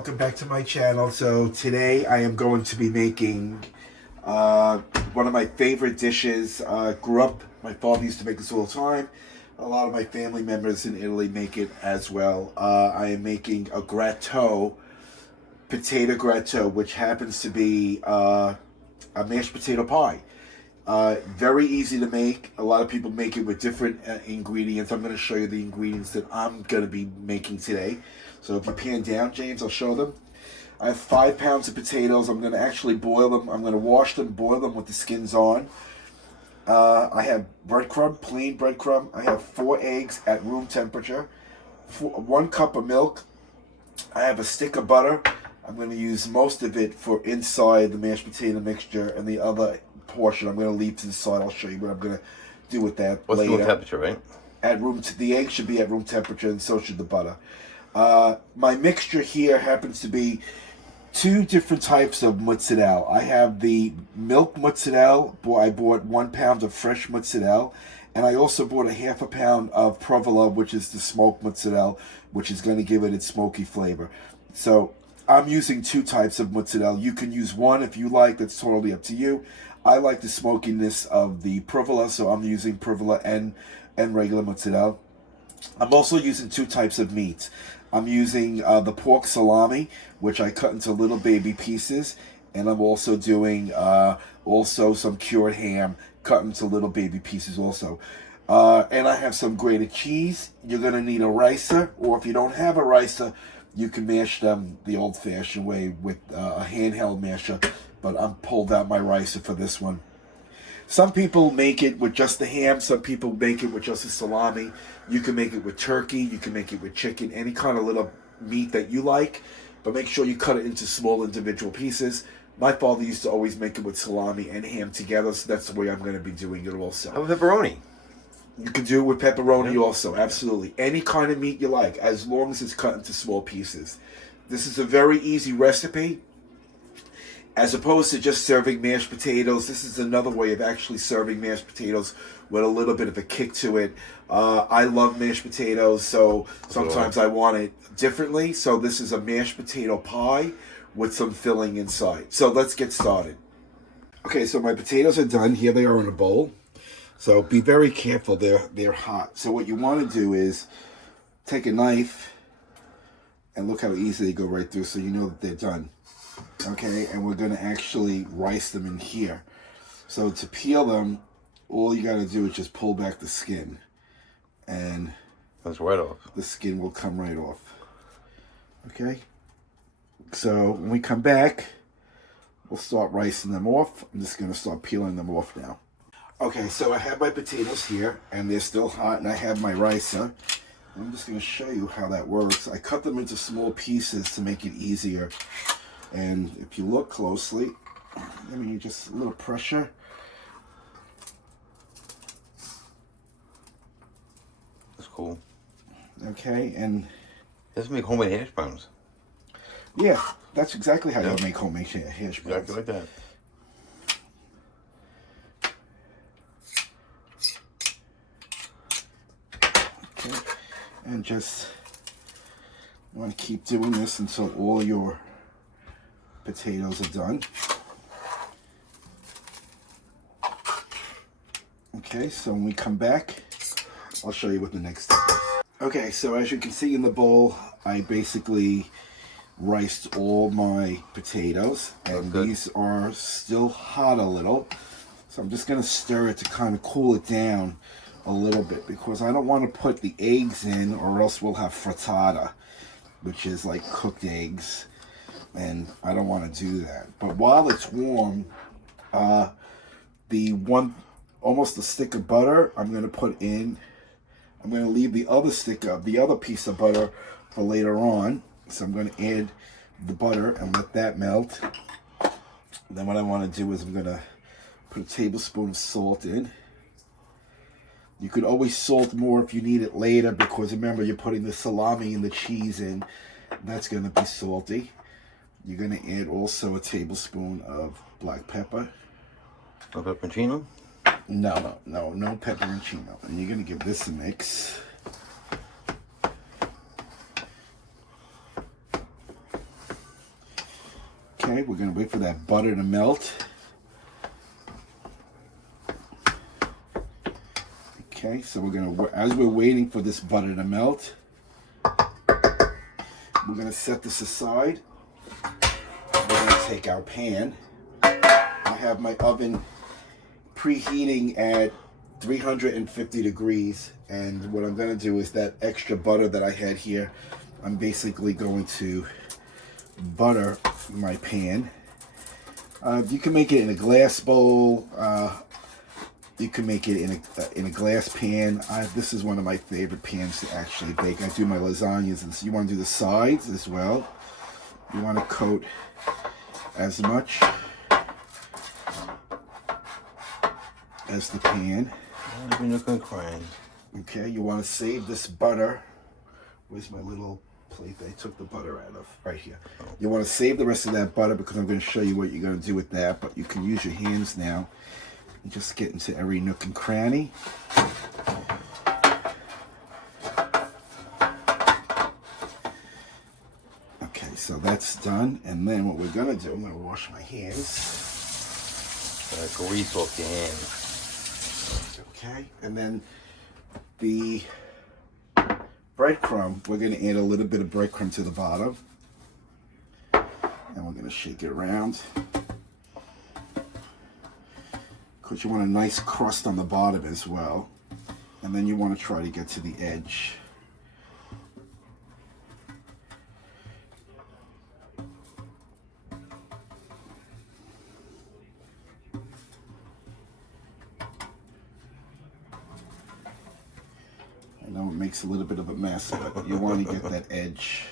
welcome back to my channel. So today I am going to be making one of my favorite dishes. Grew up, my father used to make this all the time. A lot of my family members in Italy make it as well. I am making a gratto, potato gratto, which happens to be a mashed potato pie. Very easy to make. A lot of people make it with different ingredients. I'm going to show you the ingredients that I'm going to be making today. So if you pan down, James, I'll show them. I have 5 pounds of potatoes. I'm going to actually boil them. I'm going to wash them, boil them with the skins on. I have breadcrumb, plain breadcrumb. I have 4 eggs at room temperature. 1 cup of milk. I have a stick of butter. I'm going to use most of it for inside the mashed potato mixture, and the other portion I'm going to leave to the side. I'll show you what I'm going to do with that What's later. room temperature, right? At the egg should be at room temperature, and so should the butter. My mixture here happens to be 2 different types of mozzarella. I have the milk mozzarella. I bought 1 pound of fresh mozzarella, and I also bought a half a pound of provola, which is the smoked mozzarella, which is going to give it its smoky flavor. So I'm using 2 types of mozzarella. You can use 1 if you like. That's totally up to you. I like the smokiness of the provola, so I'm using provola and regular mozzarella. I'm also using 2 types of meats. I'm using the pork salami, which I cut into little baby pieces, and I'm also doing also some cured ham cut into little baby pieces also. And I have some grated cheese. You're going to need a ricer, or if you don't have a ricer, you can mash them the old-fashioned way with a handheld masher, but I'm pulled out my ricer for this one. Some people make it with just the ham. Some people make it with just the salami. You can make it with turkey. You can make it with chicken. Any kind of little meat that you like. But make sure you cut it into small individual pieces. My father used to always make it with salami and ham together. So that's the way I'm going to be doing it also. How about pepperoni? You can do it with pepperoni also. Absolutely. Any kind of meat you like, as long as it's cut into small pieces. This is a very easy recipe. As opposed to just serving mashed potatoes, this is another way of actually serving mashed potatoes with a little bit of a kick to it. I love mashed potatoes, so sometimes I want it differently. So this is a mashed potato pie with some filling inside. So let's get started. Okay, so my potatoes are done. Here they are in a bowl. So be very careful, they're hot. So what you want to do is take a knife and look how easy they go right through, so you know that they're done. Okay, and we're going to actually rice them in here. So to peel them, all you got to do is just pull back the skin, and that's right off. The skin will come right off. Okay, so when we come back, we'll start ricing them off. I'm just going to start peeling them off now. Okay, so I have my potatoes here, and they're still hot, and I have my ricer. I'm just going to show you how that works. I cut them into small pieces to make it easier. And if you look closely, I mean, just a little pressure. That's cool. Okay, and this make homemade hash browns. Yeah, that's exactly how you make homemade hash browns. Exactly like that. Okay, and just you want to keep doing this until all your potatoes are done. Okay, so when we come back, I'll show you what the next step is. Okay, so as you can see in the bowl, I basically riced all my potatoes, and these are still hot a little. So I'm just going to stir it to kind of cool it down a little bit, because I don't want to put the eggs in, or else we'll have frittata, which is like cooked eggs. And I don't want to do that. But while it's warm, almost a stick of butter, I'm going to put in. I'm going to leave the other piece of butter for later on. So I'm going to add the butter and let that melt. And then what I want to do is I'm going to put a tablespoon of salt in. You could always salt more if you need it later, because remember, you're putting the salami and the cheese in. That's going to be salty. You're going to add also a tablespoon of black pepper. No pepperoncino? No pepperoncino. And you're going to give this a mix. Okay, we're going to wait for that butter to melt. Okay, so we're going to, as we're waiting for this butter to melt, we're going to set this aside. We're going to take our pan. I have my oven preheating at 350 degrees, and what I'm going to do is that extra butter that I had here, I'm basically going to butter my pan. You can make it in a glass bowl. You can make it in a glass pan. This is one of my favorite pans to actually bake. I do my lasagnas, and so you want to do the sides as well. You want to coat as much as the pan. Okay, you want to save this butter. Where's my little plate that I took the butter out of? Right here. You want to save the rest of that butter because I'm going to show you what you're going to do with that, but you can use your hands now and just get into every nook and cranny. Okay, so that's done, and then what we're going to do, I'm going to wash my hands. Grease off your hands. Okay, and then the breadcrumb, we're going to add a little bit of breadcrumb to the bottom, and we're going to shake it around because you want a nice crust on the bottom as well, and then you want to try to get to the edge. I know it makes a little bit of a mess, but you want to get that edge.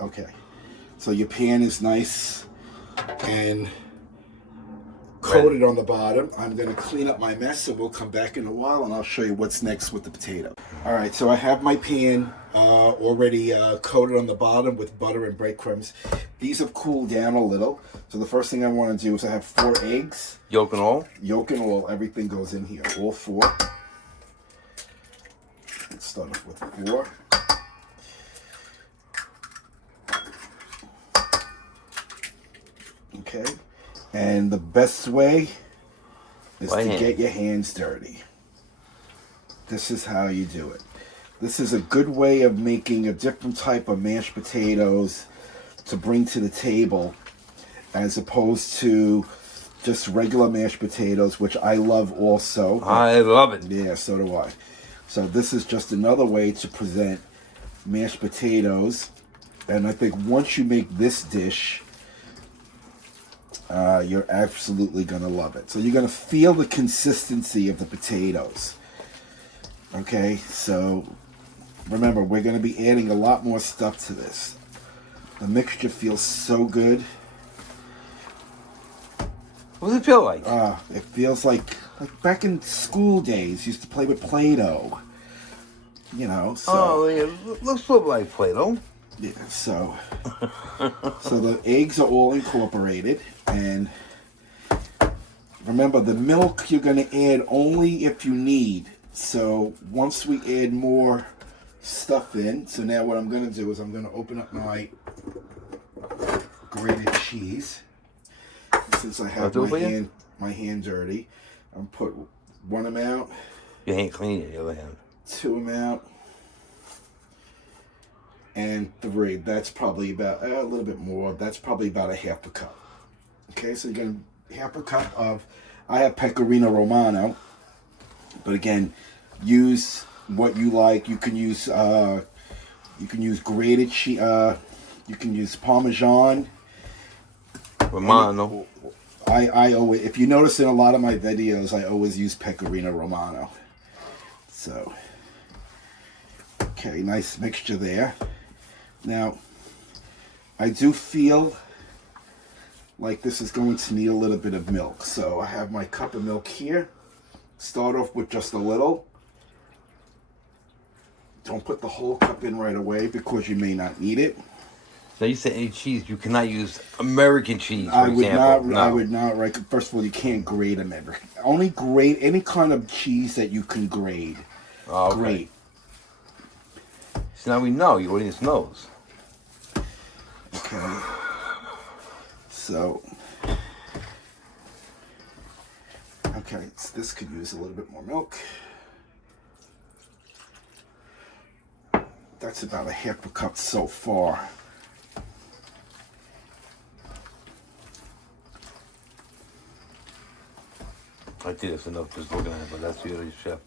Okay, so your pan is nice and coated on the bottom. I'm going to clean up my mess, and we'll come back in a while, and I'll show you what's next with the potato. All right, so I have my pan already coated on the bottom with butter and breadcrumbs. These have cooled down a little. So the first thing I want to do is I have 4 eggs. Yolk and all? Yolk and all. Everything goes in here. All 4. Let's start off with 4. Okay. And the best way is to get your hands dirty. This is how you do it. This is a good way of making a different type of mashed potatoes to bring to the table, as opposed to just regular mashed potatoes, which I love also. I love it. Yeah, so do I. So this is just another way to present mashed potatoes, and I think once you make this dish, you're absolutely going to love it. So you're going to feel the consistency of the potatoes. Okay, so remember, we're going to be adding a lot more stuff to this. The mixture feels so good. What does it feel like? It feels like back in school days, used to play with Play-Doh. You know, so. Oh, yeah, looks a little like Play-Doh. Yeah, so the eggs are all incorporated, and remember, the milk you're going to add only if you need. So once we add more stuff in, so now what I'm going to do is I'm going to open up my grated cheese. Since I have my hand dirty, I'm put 1 amount. Your hand clean, the other hand. 2 amount. And 3. That's probably about a little bit more. That's probably about a half a cup. Okay, so you're going to half a cup of. I have Pecorino Romano, but again, use what you like. You can use grated cheese. You can use Parmigiano. Romano. I always, if you notice in a lot of my videos, I always use Pecorino Romano. So, okay, nice mixture there. Now, I do feel like this is going to need a little bit of milk. So I have my cup of milk here. Start off with just a little. Don't put the whole cup in right away because you may not need it. Now you said any cheese. You cannot use American cheese, for I would example. not. I would not. Right. First of all, you can't grate American. Only grate any kind of cheese that you can grate. Oh, okay. Grate. So now we know. Your audience knows. Okay. So, okay, so this could use a little bit more milk. That's about a half a cup so far. I think that's enough just looking at it, but that's the chef.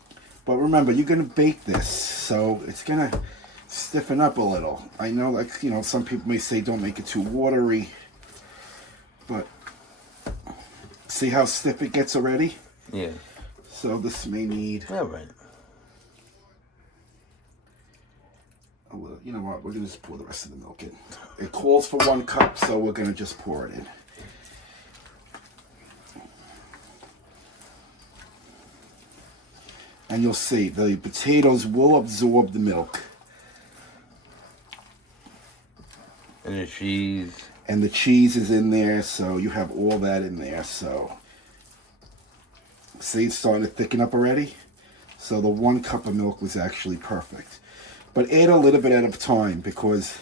But remember, you're going to bake this, so it's going to stiffen up a little. I know, like, you know, some people may say don't make it too watery, but see how stiff it gets already? Yeah. So this may need Yeah, right. a little. You know what? We're going to just pour the rest of the milk in. It calls for 1 cup, so we're going to just pour it in. And you'll see the potatoes will absorb the milk. And the cheese. And the cheese is in there, so you have all that in there. So, see, it's starting to thicken up already. So the 1 cup of milk was actually perfect. But add a little bit at a time, because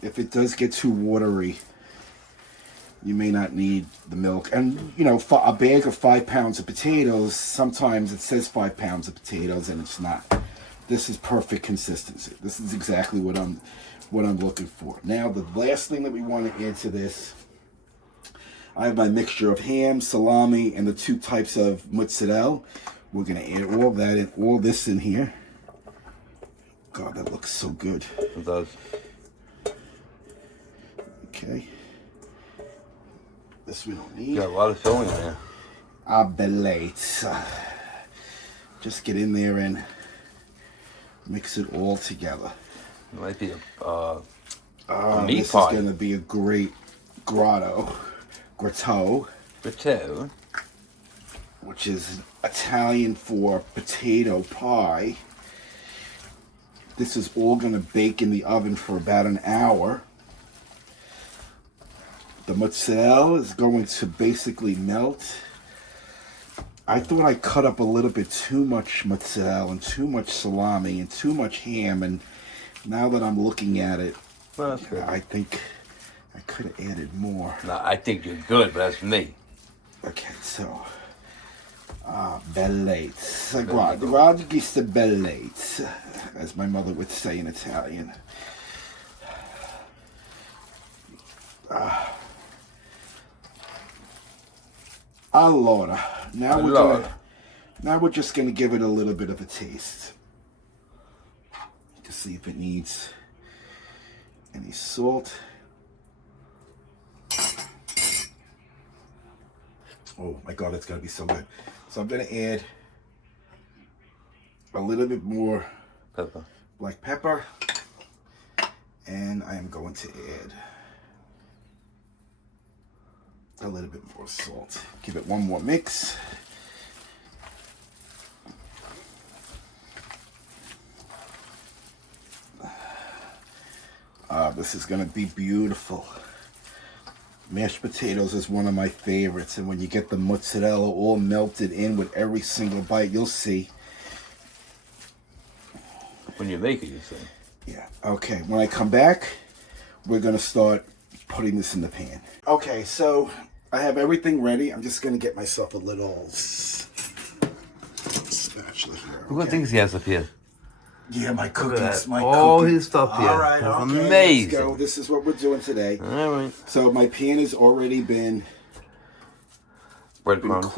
if it does get too watery, you may not need the milk. And, you know, a bag of 5 pounds of potatoes, sometimes it says 5 pounds of potatoes, and it's not. This is perfect consistency. This is exactly what I'm looking for. Now, the last thing that we want to add to this, I have my mixture of ham, salami, and the 2 types of mozzarella. We're going to add all that in, all this in here. God, that looks so good. It does. Okay. This we don't need. Got a lot of filling in there. Abelate. Just get in there and mix it all together. It might be a meat pie. This is going to be a great grotto, which is Italian for potato pie. This is all going to bake in the oven for about an hour. The mozzarella is going to basically melt. I thought I cut up a little bit too much mozzarella and too much salami and too much ham, and now that I'm looking at it, well, that's good. I think I could have added more. No, I think you're good, but that's me. Okay, so bellate. Guarda questa bellate, as my mother would say in Italian. Allora, now we're just gonna give it a little bit of a taste to see if it needs any salt. Oh my God, it's gonna be so good. So I'm gonna add a little bit more Pepper. black pepper, and I am going to add a little bit more salt. Give it one more mix. This is going to be beautiful. Mashed potatoes is one of my favorites, and when you get the mozzarella all melted in with every single bite, you'll see. When you make it, you say. Yeah. Okay, when I come back, we're going to start putting this in the pan. Okay, so I have everything ready. I'm just going to get myself a little spatula here. Look what things he has up here. Yeah, my cookies. All his stuff here. All right, That's okay, amazing. let's go. This is what we're doing today. All right. So my pan has already been Breadcrumb.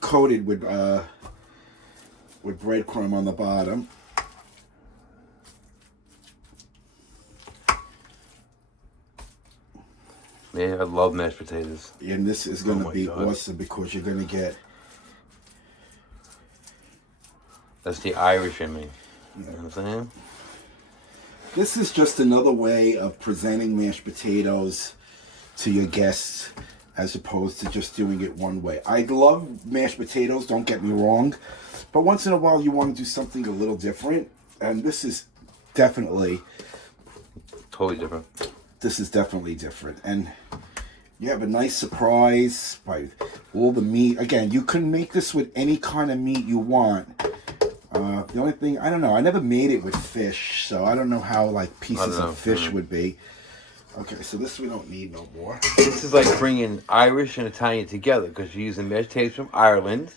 coated with breadcrumb on the bottom. Yeah, I love mashed potatoes. And this is going to be God. awesome because you're going to get... That's the Irish in me. You know what I'm saying? This is just another way of presenting mashed potatoes to your guests as opposed to just doing it one way. I love mashed potatoes, don't get me wrong, but once in a while you want to do something a little different, and this is definitely... Totally different. This is definitely different, and you have a nice surprise by all the meat. Again, you can make this with any kind of meat you want. The only thing, I don't know, I never made it with fish, so I don't know how like pieces of fish would be. Okay, so this we don't need no more. This is like bringing Irish and Italian together because you're using mashed potatoes from Ireland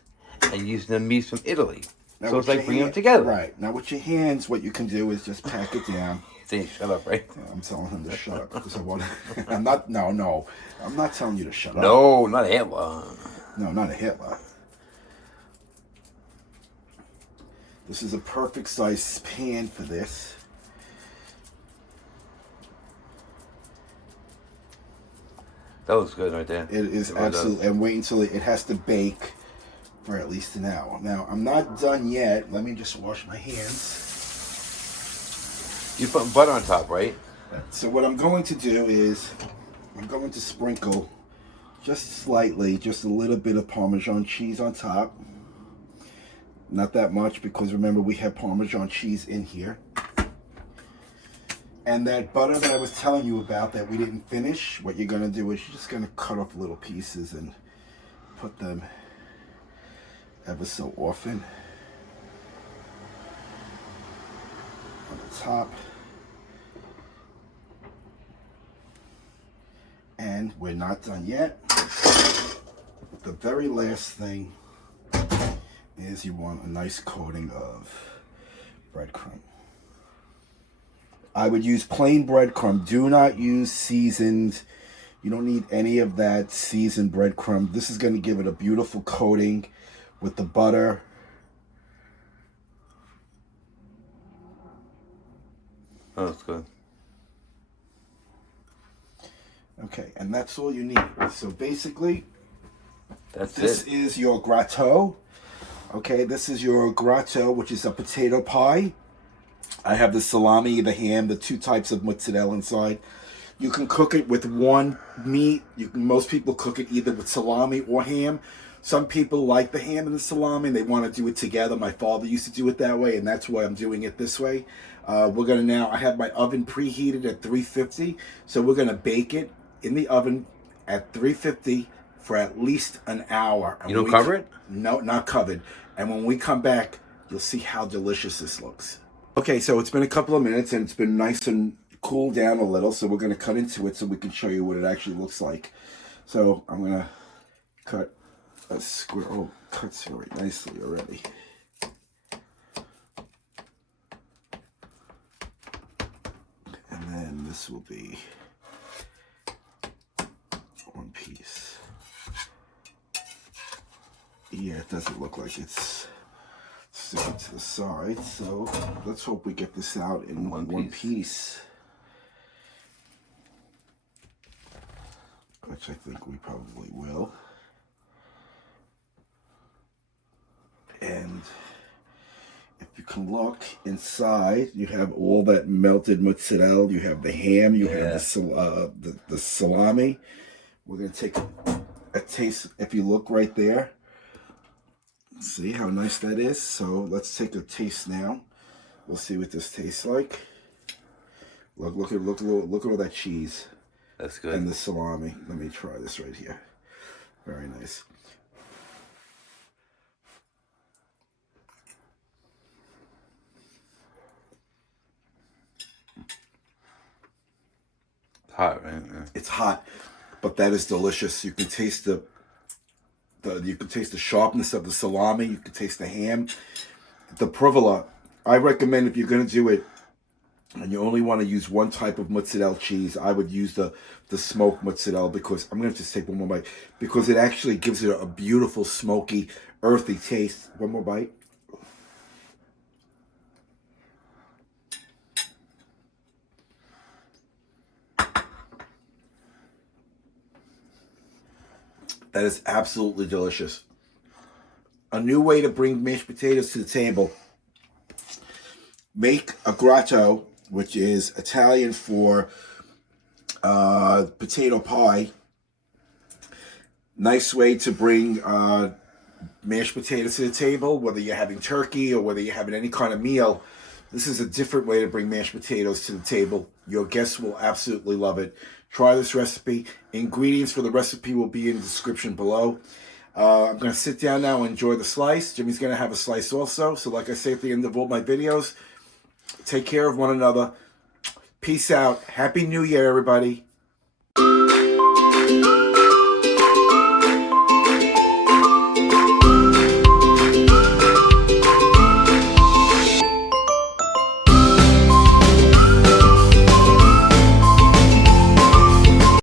and using the meats from Italy. Now So it's with like your bringing them hand- together. Right. Now with your hands, what you can do is just pack it down. Say, shut up, right? I'm telling him to shut up because I want. I'm not. No. I'm not telling you to shut up. No, not Hitler. No, not a Hitler. This is a perfect size pan for this. That looks good right there. It is It absolutely. And wait until it has to bake for at least an hour. Now I'm not done yet. Let me just wash my hands. You're putting butter on top, right? So what I'm going to do is I'm going to sprinkle just slightly, just a little bit of Parmesan cheese on top. Not that much because remember we have Parmesan cheese in here. And that butter that I was telling you about that we didn't finish, what you're going to do is you're just going to cut off little pieces and put them ever so often on the top. And we're not done yet. The very last thing is you want a nice coating of breadcrumb. I would use plain breadcrumb. Do not use seasoned. You don't need any of that seasoned breadcrumb. This is going to give it a beautiful coating with the butter. Oh, that's good. Okay, and that's all you need. So basically, That's this it. is your gratto. Okay, this is your gratto, which is a potato pie. I have the salami, the ham, the two types of mozzarella inside. You can cook it with one meat. Most people cook it either with salami or ham. Some people like the ham and the salami and they want to do it together. My father used to do it that way, and that's why I'm doing it this way. We're gonna now. I have my oven preheated at 350, so we're gonna bake it in the oven at 350 for at least an hour. And You don't cover it? No, not covered. And when we come back, you'll see how delicious this looks. Okay, so it's been a couple of minutes and it's been nice and cooled down a little. So we're going to cut into it so we can show you what it actually looks like. So I'm going to cut a square. Oh, cuts very nicely already. And then this will be one piece. Yeah, it doesn't look like it's sticking to the side, so let's hope we get this out in one piece. Which I think we probably will. And if you can look inside, you have all that melted mozzarella, you have the ham, you have the salami. We're going to take a taste. If you look right there, see how nice that is? So let's take a taste now. We'll see what this tastes like. Look at all that cheese. That's good. And the salami. Let me try this right here. Very nice. It's hot, right? Yeah. It's hot, but that is delicious. You can taste the sharpness of the salami. You can taste the ham. The provola, I recommend if you're going to do it and you only want to use one type of mozzarella cheese, I would use the smoked mozzarella because I'm going to just take one more bite because it actually gives it a beautiful smoky, earthy taste. One more bite. That is absolutely delicious. A new way to bring mashed potatoes to the table. Make a gratto, which is Italian for potato pie. Nice way to bring mashed potatoes to the table, whether you're having turkey or whether you're having any kind of meal. This is a different way to bring mashed potatoes to the table. Your guests will absolutely love it. Try this recipe. Ingredients for the recipe will be in the description below. I'm going to sit down now and enjoy the slice. Jimmy's going to have a slice also. So like I say at the end of all my videos, take care of one another. Peace out. Happy New Year, everybody.